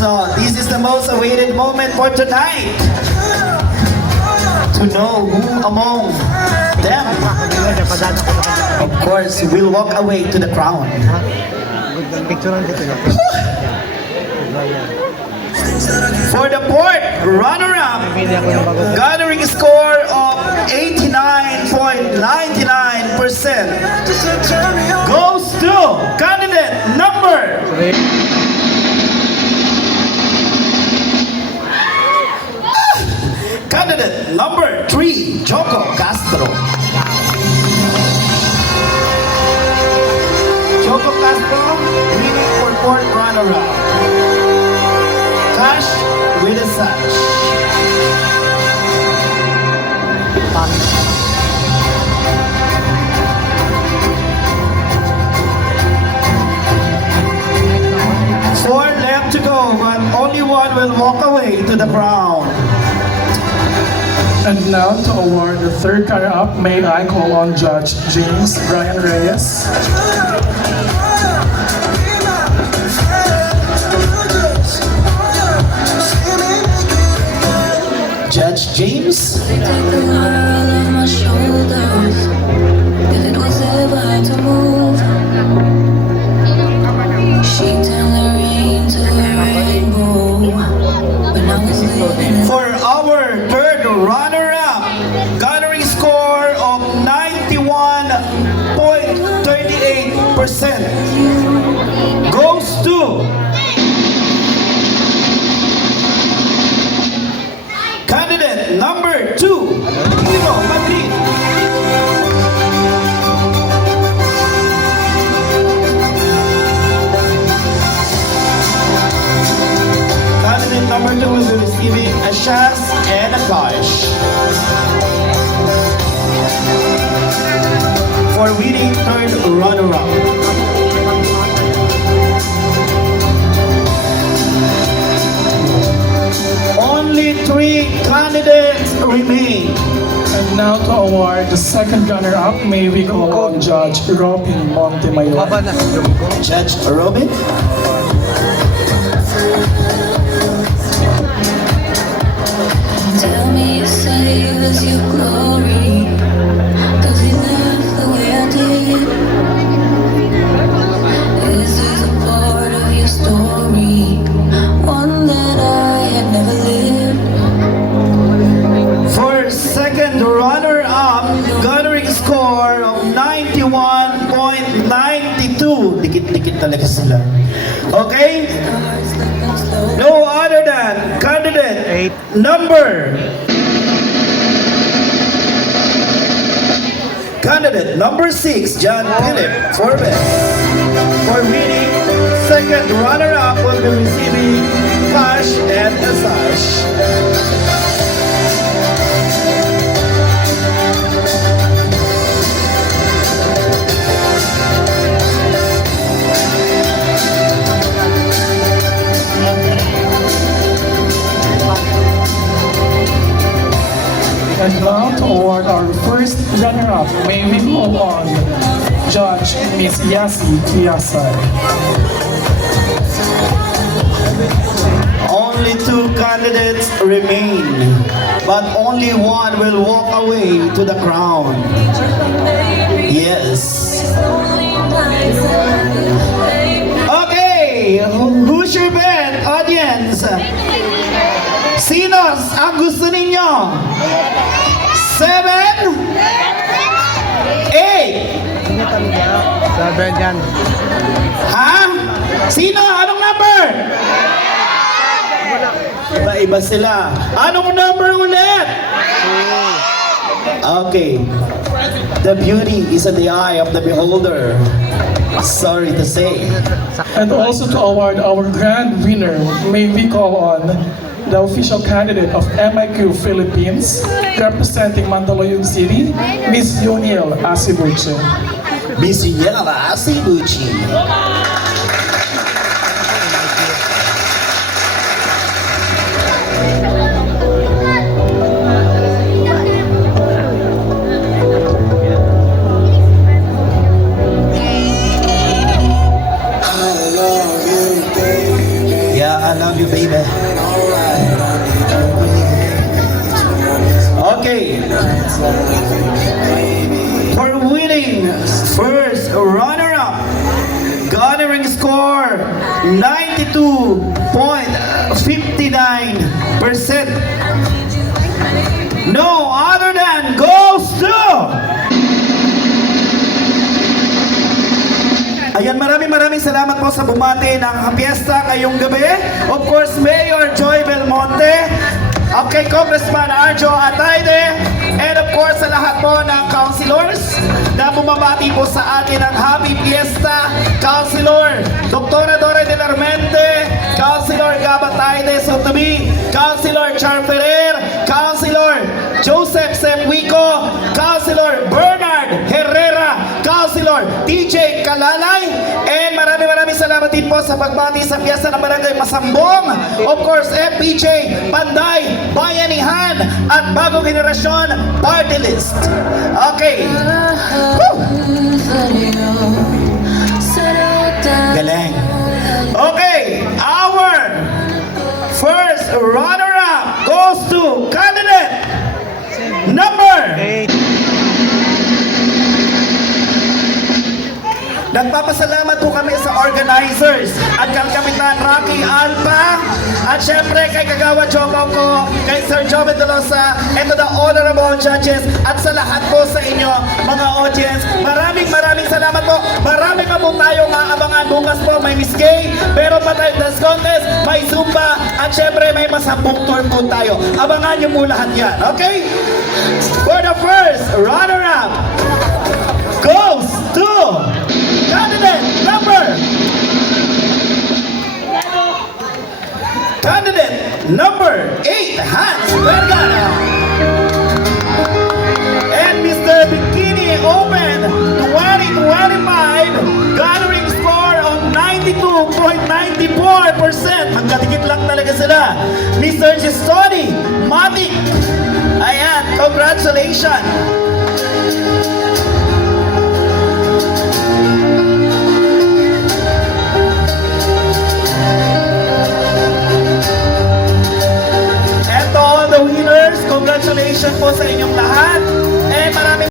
So, this is the most awaited moment for tonight. To know who among them, of course, will walk away to the crown. For the fourth runner-up, gathering a score of 89.99%, goes to candidate number... Candidate number 3, Choco Castro. Choco Castro, winning for fourth runner-up. Cash with a sash. Four left to go, but only one will walk away to the crown. And now to award the third runner-up, may I call on Judge James Brian Reyes. Judge James. They take the world off my shoulders. If it was ever to move, she turned the rain to a rainbow. When I was living For our third runner-up, gathering score of 91.38%, goes to candidate number 2, Hero Madrid. Candidate number 2 will be receiving a chance and a cash. For winning third runner-up. Only 3 candidates remain. And now to award the second runner-up, may we call on Judge Robin Montemayor. Judge Robin. tell me you say this your glory. Cause you left the way I did. This is a part of your story, one that I had never lived. For second runner-up, gathering score of 91.92. Dikit-dikit talaga sila. Okay? No other than candidate number... Candidate number 6, John Philip Forbes. For winning, second runner-up will be receiving cash and a sash. And now to award our first runner-up, may we call on Judge Miss Yasi Kiasay. Only 2 candidates remain, but only one will walk away to the crown. Yes. Okay, who's your bet, audience? Sinos ang gusto ninyo? 7? 8? Sabi yan. Ha? Sino? Anong number? Iba-iba sila. Anong number ulit? Okay. The beauty is in the eye of the beholder. Sorry to say. And also to award our grand winner, may we call on the official candidate of MIQ Philippines, representing Mandaluyong City, Miss Yuniel Asibuche. Miss Yala Sibuchi. Yeah, I love you, baby. Okay. For winning first runner-up, garnering score 92.59%. No other than goes to... Ayan, maraming salamat po sa bumati ng fiesta ngayong gabi. Of course, Mayor Joy Belmonte, okay, Congressman Arjo Atayde, and of course sa lahat po ng councilors na bumabati po sa atin ng Happy Fiesta. Councilor Dr. Dore de Larmente, Councilor Gab Atayde, so to be Councilor Char Ferrer, Councilor Joseph Semwico, Councilor Bernard Herrera, Councilor TJ Kalalay, and maraming salamat din po sa pagbati sa piyesta ng Barangay Masambong. Of course, FPJ, Panday, Bayanihan, at Bagong Henerasyon Party List. Okay. Woo! Galing. Okay, our first runner-up goes to candidate number 8. Nagpapasalamat po kami sa organizers at kang kapitan Rocky Alpa at syempre kay Kagawa Jobaw ko, kay Sir Joven Dolosa, and to the honorable judges at sa lahat po sa inyo mga audience. Maraming salamat po. Marami pa po tayong aabangan. Bukas po may Miss Gay, pero pa tayo dance contest, may Zumba, at syempre may Masambong tour po tayo. Abangan nyo po lahat yan, okay? For the first runner-up goes to candidate number 8, Hans Vergara. And Mr. Bikini Open 2025, gathering score of 92.94%. Magkatikit lang talaga sila. Mr. Gestoni Matic. Ayan, congratulations.